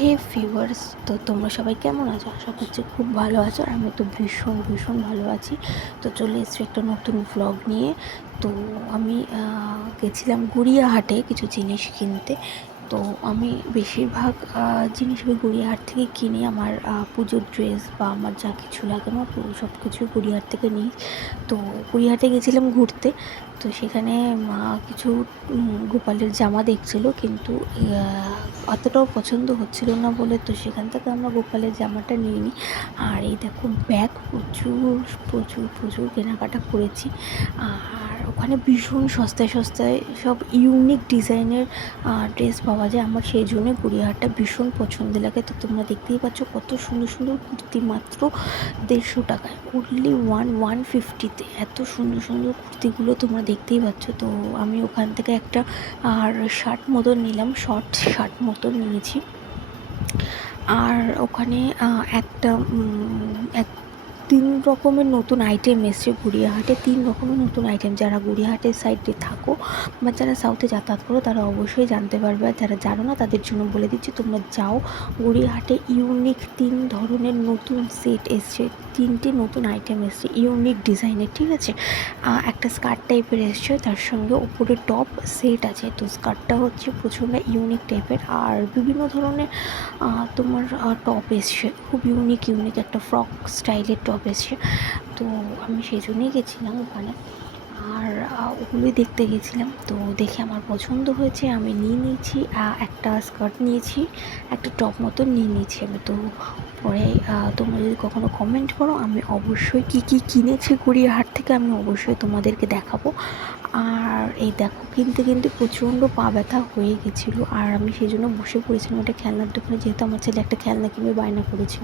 হে viewers তো তোমরা সবাই কেমন আছো? আশা করছি খুব ভালো আছো আর আমি তো ভীষণ ভীষণ ভালো আছি। তো চলে এসেছি একটা নতুন ব্লগ নিয়ে। তো আমি গেছিলাম গড়িয়াহাটে কিছু জিনিস কিনতে। তো আমি বেশিরভাগ আহ, জিনিস আমি গড়িয়াহাট থেকে কিনি। আমার পুজোর ড্রেস বা আমার যা কিছু লাগে আমার সব কিছু গড়িয়াহাট থেকে নিই। তো গড়িয়াহাটে গেছিলাম ঘুরতে। তো সেখানে মা কিছু গোপালের জামা দেখছিল কিন্তু অতটাও পছন্দ হচ্ছিল না বলে তো সেখান থেকে আমরা গোপালের জামাটা নিয়ে নিই আর এই দেখো ব্যাগ প্রচুর প্রচুর প্রচুর কেনাকাটা করেছি। আর ওখানে ভীষণ সস্তায় সস্তায় সব ইউনিক ডিজাইনের ড্রেস পাওয়া যায়। আমার সেই জন্য গড়িয়াহাটটা ভীষণ পছন্দ লাগে। তো তোমরা দেখতেই পাচ্ছ কত সুন্দর সুন্দর কুর্তি মাত্র দেড়শো টাকায়। অনলি ওয়ান ওয়ান ফিফটিতে এত সুন্দর সুন্দর কুর্তিগুলো তোমরা দেখতেই পাচ্ছ। তো আমি ওখান থেকে একটা, আর শার্ট মতন নিলাম। শর্ট শার্ট মতন নিয়েছি। আর ওখানে একটা এক তিন রকমের নতুন আইটেম এসছে গড়িয়াহাটে, তিন রকমের নতুন আইটেম যারা গড়িয়াহাটের সাইডে থাকো বা যারা সাউথে যাতায়াত করো, তারা অবশ্যই জানতে পারবে। আর যারা জানো না, তাদের জন্য বলে দিচ্ছি, তোমরা যাও। গড়িয়াহাটে ইউনিক তিন ধরনের নতুন সেট এসছে, তিনটে নতুন আইটেম এসছে ইউনিক ডিজাইনের ঠিক আছে? একটা স্কার্ট টাইপের এসছে, তার সঙ্গে উপরে টপ সেট আছে। তো স্কার্টটা হচ্ছে প্রচণ্ড ইউনিক টাইপের আর বিভিন্ন ধরনের তোমার টপ এসছে। খুব ইউনিক ইউনিক একটা ফ্রক স্টাইলের টপ এসছে তো আমি সেই জন্যই গেছিলাম ওখানে। আর ওগুলোই দেখতে গেছিলাম। তো দেখে আমার পছন্দ হয়েছে, আমি নিয়ে নিয়েছি একটা স্কার্ট নিয়েছি, একটা টপ মতো নিয়ে নিয়েছি আমি। তো পরে তোমরা যদি কখনো কমেন্ট করো, আমি অবশ্যই কী কী কিনেছি গড়িয়াহাট থেকে আমি অবশ্যই তোমাদেরকে দেখাবো। আর এই দেখো, কিনতে কিনতে প্রচণ্ড পা ব্যথা হয়ে গেছিল। আর আমি সেই জন্য বসে পড়েছিলাম একটা খেলনার দোকানে, যেহেতু আমার ছেলে একটা খেলনা কিনে বায়না করেছিল।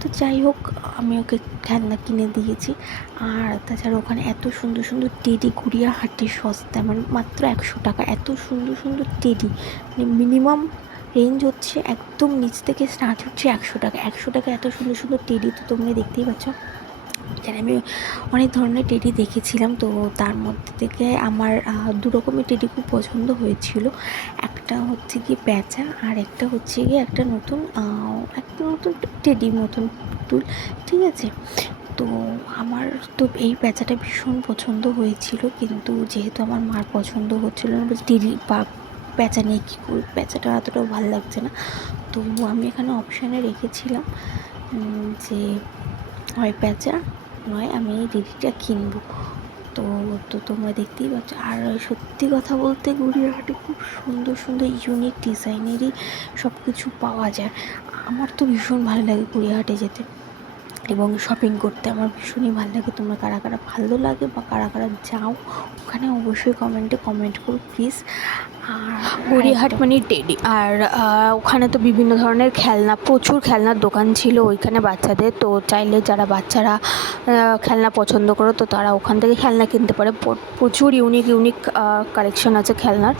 তো যাই হোক, আমি ওকে খেলনা কিনে দিয়েছি। আর তাছাড়া ওখানে এত সুন্দর সুন্দর টেডি গড়িয়াহাটে সস্তা মানে মাত্র একশো টাকা, এত সুন্দর সুন্দর টেডি মানে মিনিমাম রেঞ্জ হচ্ছে একদম নিচ থেকে স্টার্ট হচ্ছে একশো টাকা। একশো টাকা এত সুন্দর সুন্দর টেডি তো তোমরা দেখতেই পাচ্ছ। এখানে আমি অনেক ধরনের টেডি দেখেছিলাম, তো তার মধ্যে থেকে আমার দু রকমের টেডি খুব পছন্দ হয়েছিল। একটা হচ্ছে কি প্যাঁচা, আর একটা হচ্ছে গিয়ে একটা নতুন একটা নতুন টেডি মতন টুল, ঠিক আছে? তো আমার তো এই প্যাঁচাটা ভীষণ পছন্দ হয়েছিল, কিন্তু যেহেতু আমার মার পছন্দ হচ্ছিল না টেডি, বা, প্যাঁচা নিয়ে কী করব প্যাঁচাটা অতটাও ভালো লাগছে না। তো আমি এখানে অপশানে রেখেছিলাম যে, হয় প্যাঁচা নয়, আমি এই ডিডিটা কিনবো। তো তো তোমরা দেখতেই পাচ্ছ। আর সত্যি কথা বলতে গড়িয়াহাটে খুব সুন্দর সুন্দর ইউনিক ডিজাইনেরই সব কিছু পাওয়া যায়। আমার তো ভীষণ ভালো লাগে গড়িয়াহাটে যেতে। এবং শপিং করতে আমার ভীষণই ভালো লাগে। তোমরা কারা কারা ভালো লাগে বা কারা কারা যাও, ওখানে অবশ্যই কমেন্টে কমেন্ট করো প্লিজ আর গড়িয়াহাট মানে টেডি আর ওখানে তো বিভিন্ন ধরনের খেলনা, প্রচুর খেলনার দোকান ছিল ওইখানে বাচ্চাদের। তো চাইলে যারা বাচ্চারা খেলনা পছন্দ করো, তো তারা ওখান থেকে খেলনা কিনতে পারে। প্রচুর ইউনিক ইউনিক কালেকশন আছে খেলনার।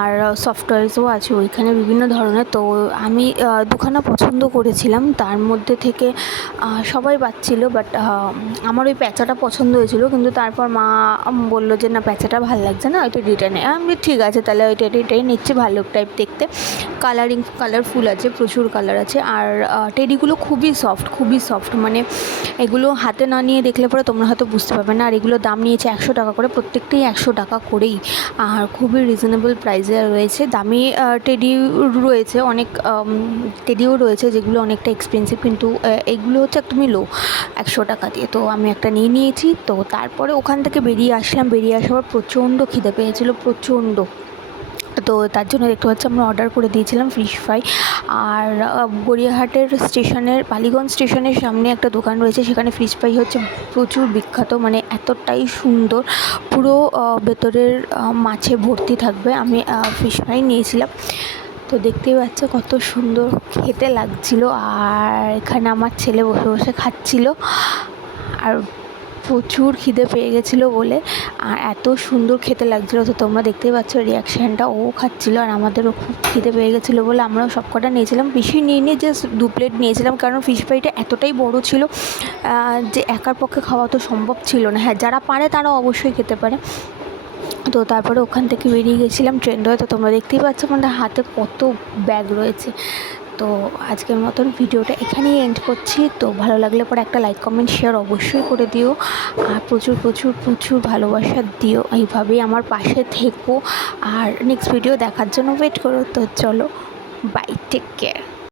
আর সফটওয়্যারসও আছে ওইখানে বিভিন্ন ধরনের। তো আমি দুখানা পছন্দ করেছিলাম। তার মধ্যে থেকে সবাই পাচ্ছিল বাট আমার ওই প্যাঁচাটা পছন্দ হয়েছিল, কিন্তু তারপর মা বলল যে, না, প্যাঁচাটা ভালো লাগছে না, ওইটা রিটার্নে আমি ঠিক আছে, তাহলে ওইটা রিটার্ন নিচ্ছি, ভালো টাইপ দেখতে। কালারিং কালারফুল আছে, প্রচুর কালার আছে, আর টেডিগুলো খুবই সফট খুবই সফট মানে এগুলো হাতে না নিয়ে দেখলে পরে তোমরা হয়তো বুঝতে পারবে না, আর এগুলো দাম নিয়েছে একশো টাকা করে, প্রত্যেকটাই একশো টাকা করেই, আর খুবই রিজনেবল প্রাইসে রয়েছে। দামি টেডি রয়েছে, অনেক টেডিও রয়েছে, যেগুলো অনেকটা এক্সপেন্সিভ কিন্তু এগুলো হচ্ছে একদমই লো একশো টাকা দিয়ে। তো আমি একটা নিয়ে নিয়েছি। তো তারপরে ওখান থেকে বেরিয়ে আসলাম। বেরিয়ে আসার পর প্রচণ্ড খিদে পেয়েছিল, প্রচণ্ড। তো তার জন্য দেখতে পাচ্ছি আমরা অর্ডার করে দিয়েছিলাম ফিশ ফ্রাই আর গড়িয়াহাটের স্টেশনের পালিগঞ্জ স্টেশনের সামনে একটা দোকান রয়েছে। সেখানে ফিশ ফ্রাই হচ্ছে প্রচুর বিখ্যাত। মানে এতটাই সুন্দর। পুরো ভেতরের মাছে ভর্তি থাকবে। আমি ফিশ ফ্রাই নিয়েছিলাম। তো দেখতেই পাচ্ছ কত সুন্দর খেতে লাগছিল। আর এখানে আমার ছেলে বসে বসে খাচ্ছিল। আর প্রচুর খিদে পেয়ে গেছিল বলে। আর এত সুন্দর খেতে লাগছিল তো তোমরা দেখতেই পাচ্ছ রিয়াকশানটা ও খাচ্ছিলো আর আমাদেরও খুব খিদে পেয়ে গেছিল বলে আমরাও সব কটা নিয়েছিলাম। বেশি নিয়ে নিয়ে জাস্ট দু প্লেট নিয়েছিলাম কারণ ফিশ ফ্রাইটা এতটাই বড় ছিল যে একার পক্ষে খাওয়া তো সম্ভব ছিল না। হ্যাঁ যারা পারে তারা অবশ্যই খেতে পারে। তো তারপরে ওখান থেকে বেরিয়ে গেছিলাম ট্রেন ধরে। তো তোমরা দেখতেই পাচ্ছ আমাদের হাতে কত ব্যাগ রয়েছে। তো আজকের মতন ভিডিওটা এখানেই এন্ড করছি। তো ভালো লাগলে পরে একটা লাইক কমেন্ট শেয়ার অবশ্যই করে দিও। আর প্রচুর প্রচুর প্রচুর ভালোবাসা দিও। এইভাবেই আমার পাশে থেকো। আর নেক্সট ভিডিও দেখার জন্য ওয়েট করো। তো চলো বাই টেক কেয়ার